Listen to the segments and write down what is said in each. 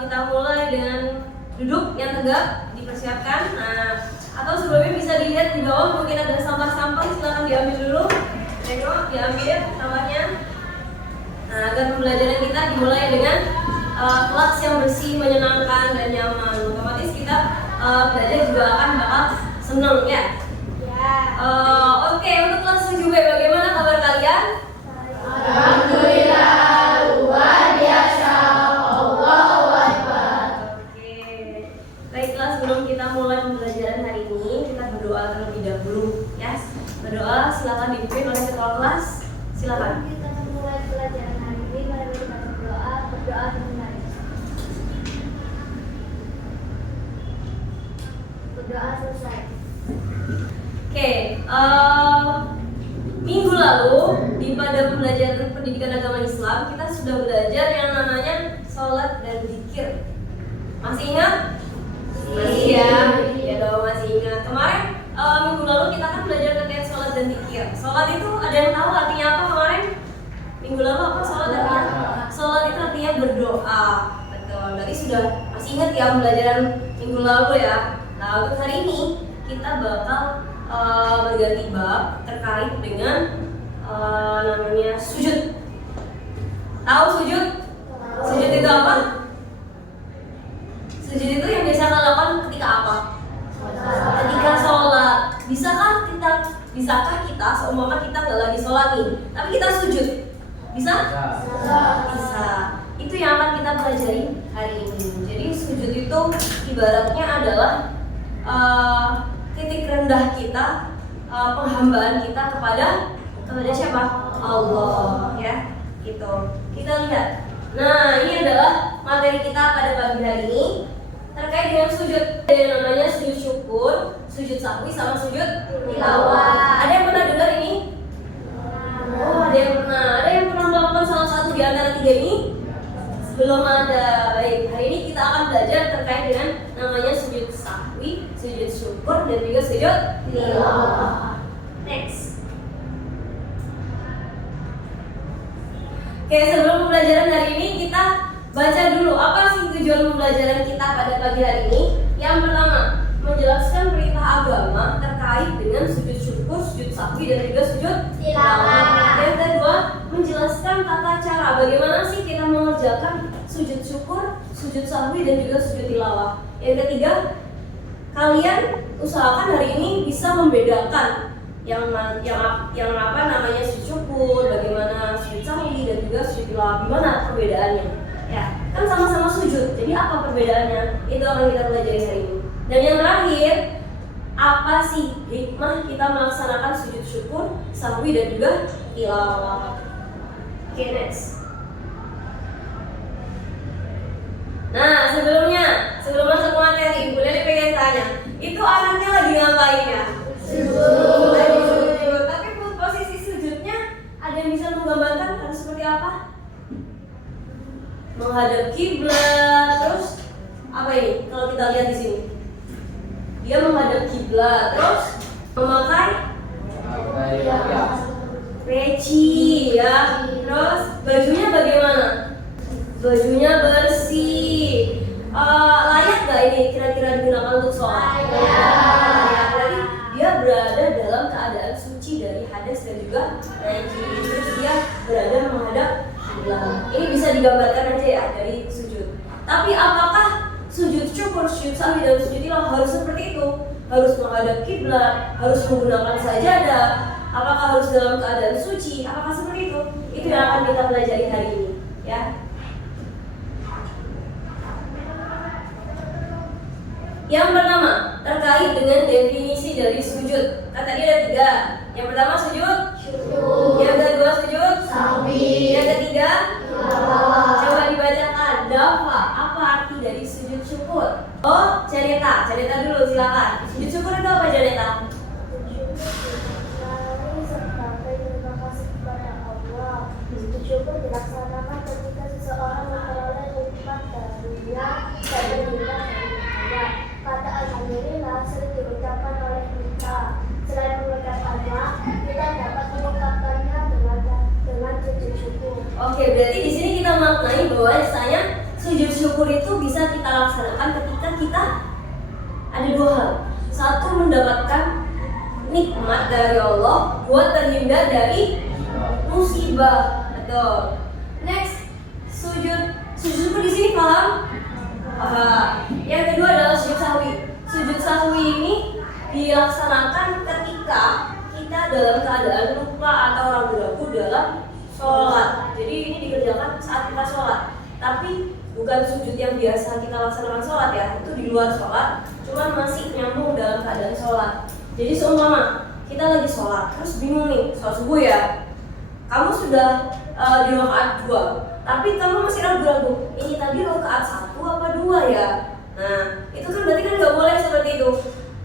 kita mulai dengan duduk yang tegak, dipersiapkan. Nah, atau sebelumnya bisa dilihat di bawah, mungkin ada sampah-sampah, silakan diambil dulu. Tengok, diambil sampahnya. Nah, agar pembelajaran kita dimulai dengan kelas yang bersih, menyenangkan dan nyaman. Otomatis kita belajar juga akan bakal senang ya. Oke, untuk kelas 7B bagaimana kabar kalian? Alhamdulillah, luar biasa. Allahu Akbar. Oke, baiklah, sebelum kita mulai pembelajaran hari ini, kita berdoa terlebih dahulu ya. Berdoa silakan dipimpin oleh ketua kelas. Silakan. Kita memulai pelajaran hari ini, mari kita berdoa dimulai. Berdoa selesai. Oke, minggu lalu di pada pembelajaran pendidikan agama Islam kita sudah belajar yang namanya sholat dan zikir. Masih ingat? Masih ya? Ya dong, masih ingat. Kemarin minggu lalu kita kan belajar terkait sholat dan zikir. Sholat itu ada yang tahu artinya apa kemarin? Minggu lalu apa sholat artinya? Sholat itu artinya berdoa. Betul. Berarti sudah masih ingat ya pembelajaran minggu lalu ya. Nah, untuk hari ini kita bakal berganti bab terkait dengan namanya sujud. Tahu sujud? Sujud itu apa? Sujud itu yang biasa kita lakukan ketika apa? Ketika sholat. Bisakah kita seumpama kita nggak lagi sholat nih, tapi kita sujud? Bisa? Bisa. Itu yang akan kita pelajari hari ini. Jadi sujud itu ibaratnya adalah titik rendah kita, penghambaan kita kepada siapa? Allah ya, gitu. Kita lihat. Nah, ini adalah materi kita pada pagi hari ini terkait dengan sujud. Ada yang namanya sujud syukur, sujud sahwi, sama sujud tilawah. Ada yang pernah dengar ini? Oh, ada yang pernah melakukan salah satu di antara tiga ini? Belum ada. Baik, hari ini kita akan belajar terkait dengan namanya sujud sahwi, sujud syukur, dan juga sujud tilawah. Next. Oke, sebelum pembelajaran hari ini kita baca dulu apa sih tujuan pembelajaran kita pada pagi hari ini. Yang pertama, menjelaskan perintah agama terkait dengan sujud syukur, sujud sahwi, dan juga sujud tilawah. Yang kedua, menjelaskan tata cara bagaimana sih kita mengerjakan sujud syukur, sujud sahwi, dan juga sujud tilawah. Yang ketiga, kalian usahakan hari ini bisa membedakan yang apa namanya sujud syukur, bagaimana sujud sahwi, dan juga sujud tilawah. Gimana perbedaannya? Ya, kan sama-sama sujud. Jadi apa perbedaannya? Itu akan kita pelajari hari ini. Dan yang terakhir, apa sih hikmah kita melaksanakan sujud syukur, sahwi, dan juga tilawah? Oke, next. Nah, sebelum masuk ke materi, boleh dipegang tanya. Itu anaknya lagi ngapain ya? Sujud. Lagi sujud. Tapi posisi sujudnya ada yang bisa menggambarkan harus seperti apa? Menghadap kiblat. Terus apa ini? Kalau kita lihat di sini, dia menghadap kiblat. Terus memakai peci ya. Terus bajunya bagaimana? Bajunya bersih. Layak nggak ini kira-kira digunakan untuk sholat? Layak. Berarti dia berada dalam keadaan suci dari hadas dan juga najis. Terus dia berada menghadap kiblat. Ini bisa digambarkan aja ya dari sujud. Tapi apakah sujud syukur, sujud sahwi, dan sujud tilawah harus seperti itu? Harus menghadap kiblat? Harus menggunakan sajadah? Apakah harus dalam keadaan suci? Apakah seperti itu? Itu yang akan kita pelajari hari ini, ya. Yang pertama, terkait dengan definisi dari sujud. Kan tadi ada tiga. Yang pertama sujud syukur. Yang kedua sujud sahwi. Yang ketiga tilawah. Coba dibacakan. Dafa, apa arti dari sujud syukur? Oh, Janeta dulu silakan. Sujud syukur itu apa, Janeta? Sujud syukur dilaksanakan ketika seseorang memperoleh nikmat dari dunia dan berdoa kata alhamdulillah sering diucapkan oleh kita. Selain mengucapkannya, kita dapat mengungkapkannya dengan sujud syukur. Oke, berarti di sini kita maknai bahwa misalnya sujud syukur itu bisa kita laksanakan ketika kita ada dua hal. Satu, mendapatkan nikmat dari Allah, dua, terhindar dari musibah. Betul. Next, sujud syukur di sini paham? Yang kedua adalah sujud sahwi. Sujud sahwi ini dilaksanakan ketika kita dalam keadaan lupa atau ragu-ragu dalam sholat. Jadi ini dikerjakan saat kita sholat. Tapi bukan sujud yang biasa kita laksanakan sholat ya, itu di luar sholat, cuman masih nyambung dalam keadaan sholat. Jadi seumpama kita lagi sholat, terus bingung nih, sholat subuh ya, kamu sudah di rakaat 2, tapi kamu masih ragu-ragu, ini tadi rakaat 1 apa 2 ya? Nah, itu kan berarti kan nggak boleh seperti itu.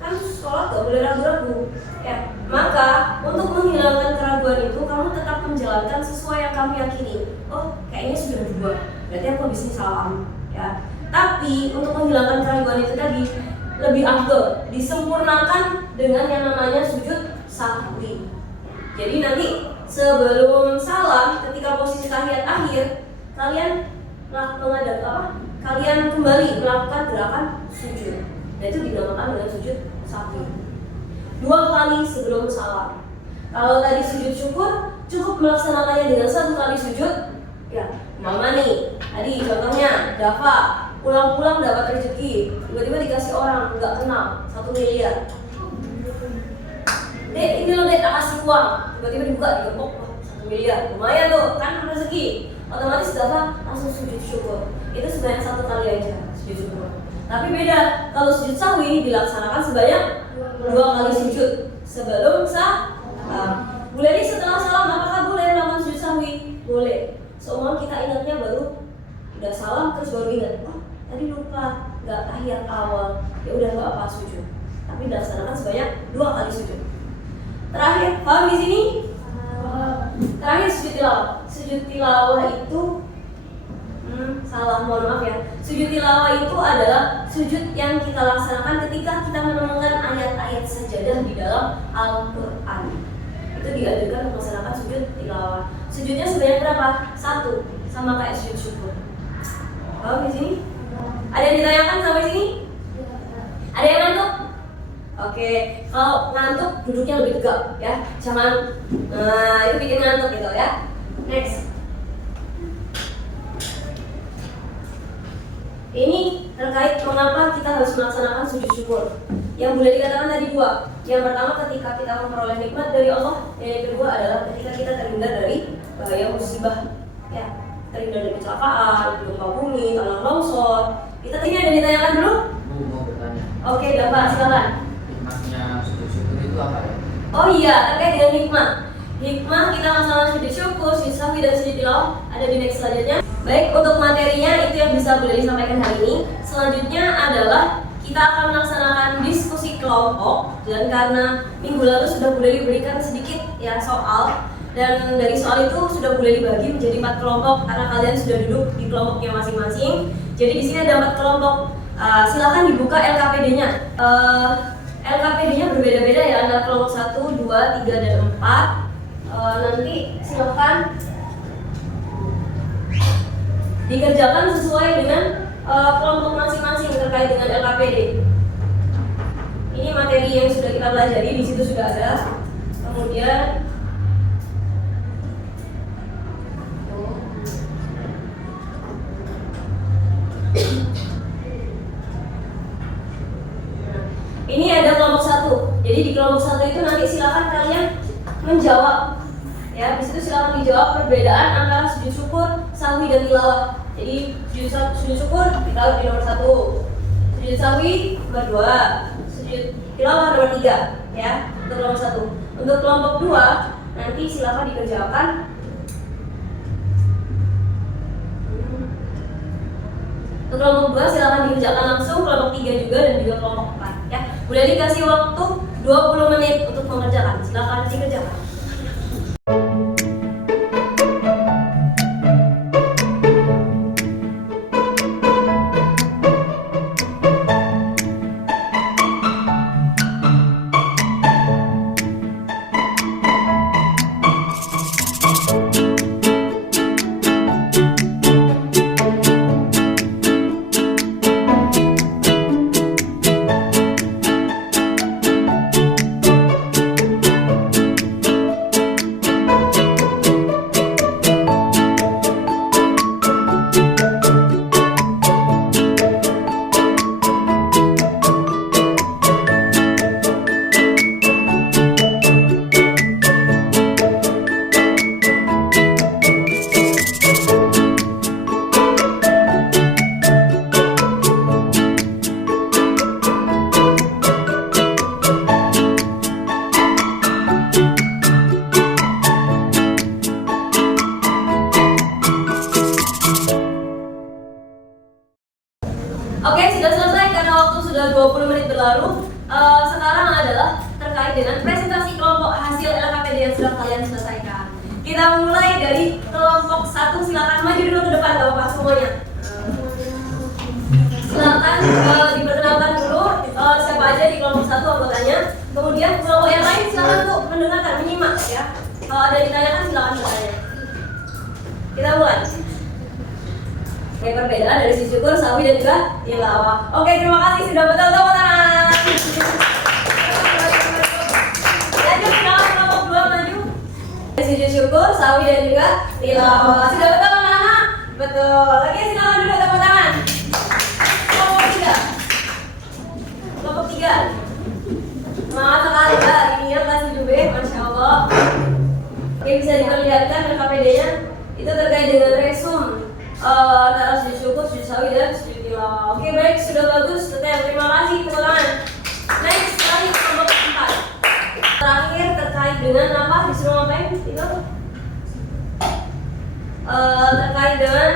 Kan sholat nggak boleh ragu-ragu ya. Maka untuk menghilangkan keraguan itu, kamu tetap menjalankan sesuai yang kamu yakini. Oh, kayaknya sudah 2, berarti aku habis ini salam ya. Tapi untuk menghilangkan keraguan itu tadi lebih afdol disempurnakan dengan yang namanya sujud sahwi. Jadi nanti sebelum salam, ketika posisi tahiyat akhir, kalian mengadakan apa? Kalian kembali melakukan gerakan sujud. Nah, itu dinamakan dengan sujud sahwi. 2 kali sebelum salam. Kalau tadi sujud syukur, cukup melaksanakannya dengan 1 kali sujud. Ya, mama nih, tadi contohnya Dava pulang-pulang dapat rezeki, tiba-tiba dikasih orang nggak kenal 1 miliar. Dek, ini loh dek, tak kasih uang, tiba-tiba dibuka digembok 1 miliar, lumayan tuh kan rezeki. Otomatis Dava langsung sujud syukur. Itu sebanyak 1 kali aja sujud syukur. Tapi beda kalau sujud sahwi ini dilaksanakan sebanyak 2 kali sujud sebelum salam. Boleh nih setelah salam, apakah boleh melakukan sujud sahwi? Boleh. Seumpama kita ingatnya baru udah salam terus baru ingat, oh tadi lupa nggak tahiyat awal, ya udah nggak apa sujud. Tapi dilaksanakan sebanyak 2 kali sujud. Terakhir, paham di sini? Terakhir sujud tilawah. Sujud tilawah itu salah, mohon maaf ya. Sujud tilawah itu adalah sujud yang kita laksanakan ketika kita menemukan ayat-ayat sajadah di dalam Al-Quran. Itu dianjurkan untuk melaksanakan sujud tilawah. Sujudnya sebanyak berapa? 1, sama kayak sujud syukur. Paham di sini? Ada yang ditanyakan sampai sini? Ada yang ngantuk? Oke, kalau ngantuk duduknya lebih tegak ya. Jangan itu bikin ngantuk gitu ya. Next. Ini terkait mengapa kita harus melaksanakan sujud syukur. Yang boleh dikatakan tadi 2. Yang pertama ketika kita memperoleh nikmat dari Allah, dan yang kedua adalah ketika kita terhindar dari bahaya musibah. Ya, terhindar dari kecelakaan, gempa bumi, tanah longsor. Kita ini ada ditanyakan dulu? Mau bertanya. Oke, Bapak silakan. Hikmahnya sujud syukur itu apa ya? Oh iya, terkait dengan hikmah. Hikmah kita masalah sujud syukur, sujud sahwi dan sujud tilawah ada di next selanjutnya. Baik, untuk materinya itu yang bisa boleh disampaikan hari ini. Selanjutnya adalah kita akan melaksanakan diskusi kelompok, dan karena minggu lalu sudah boleh diberikan sedikit ya soal, dan dari soal itu sudah boleh dibagi menjadi 4 kelompok karena kalian sudah duduk di kelompoknya masing-masing. Jadi di sini ada 4 kelompok. Silakan dibuka LKPD-nya. LKPD-nya berbeda-beda ya, antara kelompok 1, 2, 3 dan 4. Nanti silakan dikerjakan sesuai dengan kelompok masing-masing terkait dengan LKPD. Ini materi yang sudah kita pelajari, di situ sudah ada. Kemudian ini ada kelompok 1. Jadi di kelompok 1 itu nanti silakan kalian menjawab. Ya, di situ silakan dijawab perbedaan antara sujud syukur, sahwi dan tilawah. Jadi sujud syukur ditaruh di nomor 1, sujud sahwi nomor 2, sujud tilawah nomor 3 ya, untuk kelompok 1. Untuk kelompok 2 nanti silakan dikerjakan untuk kelompok 2 silakan dikerjakan langsung, kelompok 3 juga dan juga kelompok 4 ya. Boleh dikasih waktu 20 menit untuk mengerjakan. Silakan dikerjakan. Oke, sudah selesai karena waktu sudah 20 menit berlalu. Sekarang adalah terkait dengan presentasi kelompok hasil LKPD yang sudah kalian selesaikan. Kita mulai dari kelompok 1, silakan maju dulu ke depan Bapak semuanya. Silakan diperkenalkan dulu siapa aja di kelompok 1 anggotanya. Kemudian kelompok yang lain silakan Bu mendengarkan, menyimak ya. Kalau ada yang ditanyakan silakan bertanya. Kita mulai. Oke, perbedaan dari sisi syukur, sawi dan juga tilawah. Oke, terima kasih sudah betul tepuk tangan. Lanjut silakan kelompok 2 maju. Dari sisi syukur, sawi dan juga tilawah. Sudah betul anak-anak? Betul. Lagi silakan dulu tepuk tangan. Kelompok 3. Kelompok 3. Semangat sekali ya hari ini ya kelas 7B, Masya Allah. Oke, bisa diperlihatkan LKPD-nya itu terkait dengan resum antara sujud syukur, sujud sawi dan sujud tilawah. Oke, baik, sudah bagus. Terima kasih, tepuk tangan. Next, lagi kelompok 4. Terakhir terkait dengan apa? Disuruh ngapain? Itu terkait dengan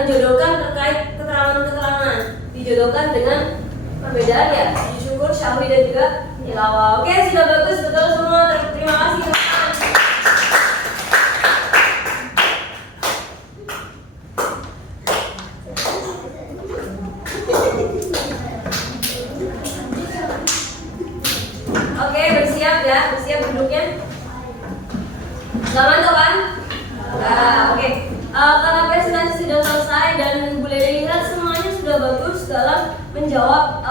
menjodohkan terkait keterangan-keterangan. Dijodohkan dengan perbedaan ya, sujud syukur, syahwi dan juga tilawah. Oke, sudah bagus, betul semua. Terima kasih teman-teman. Oke, bersiap ya, bersiap duduknya. Selamat tuh kan? Nah, oke. Karena presentasi sudah selesai dan boleh dilihat semuanya sudah bagus dalam menjawab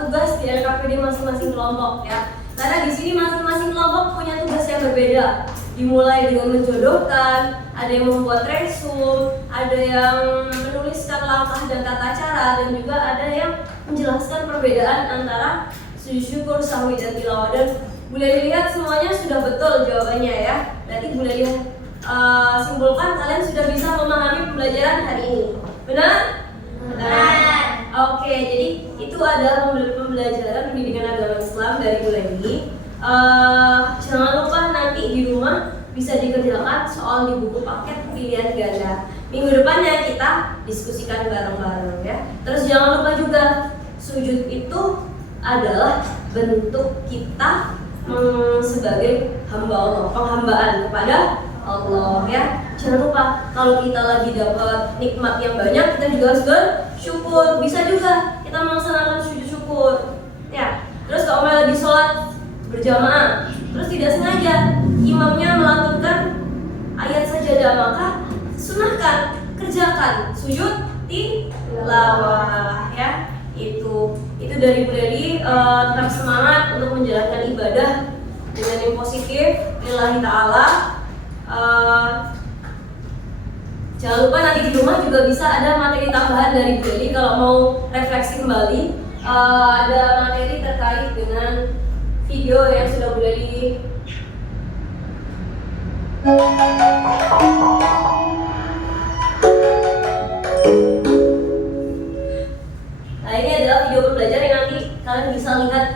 tugas di LKPD masing-masing kelompok ya. Karena di sini masing-masing kelompok punya tugas yang berbeda. Dimulai dengan menjodohkan, ada yang membuat resum, ada yang menuliskan langkah dan tata cara, dan juga ada yang menjelaskan perbedaan antara sujud syukur, sahwi dan tilawah. Dan boleh dilihat semuanya sudah betul jawabannya ya. Nanti boleh lihat simpulkan kalian sudah bisa memahami pembelajaran hari ini. Benar? Benar. Oke, jadi itu adalah pembelajaran pendidikan agama Islam dari Bu Leni. Jangan lupa nanti di rumah bisa dikerjakan soal di buku paket pilihan ganda. Minggu depannya kita diskusikan bareng-bareng ya. Terus jangan lupa juga sujud itu adalah bentuk kita sebagai hamba Allah, penghambaan kepada Allah ya. Jangan lupa kalau kita lagi dapat nikmat yang banyak, kita juga harus bersyukur. Bisa juga kita melaksanakan sujud syukur ya. Terus kalau lagi sholat berjamaah, terus tidak sengaja imamnya melantunkan ayat sajadah, maka sunahkan, kerjakan sujud tilawah ya. Itu dari Bu Leli. Tetap semangat untuk menjalankan ibadah dengan yang positif lillahi ta'ala. Jangan lupa nanti di rumah juga bisa ada materi tambahan dari Bu Leli kalau mau refleksi kembali. Ada materi terkait dengan video yang sudah Bu Leli Nah, ini adalah video pembelajaran yang nanti kalian bisa lihat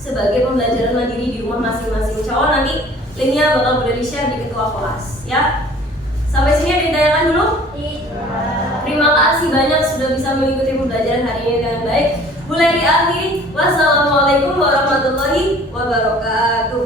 sebagai pembelajaran mandiri di rumah masing-masing. Insya Allah nanti linknya bakal boleh di-share di ketua kelas ya. Sampai sini ada yang ditanyakan dulu? Terima kasih banyak sudah bisa mengikuti pembelajaran hari ini dengan baik. Mulai diakhiri. Wassalamualaikum warahmatullahi wabarakatuh.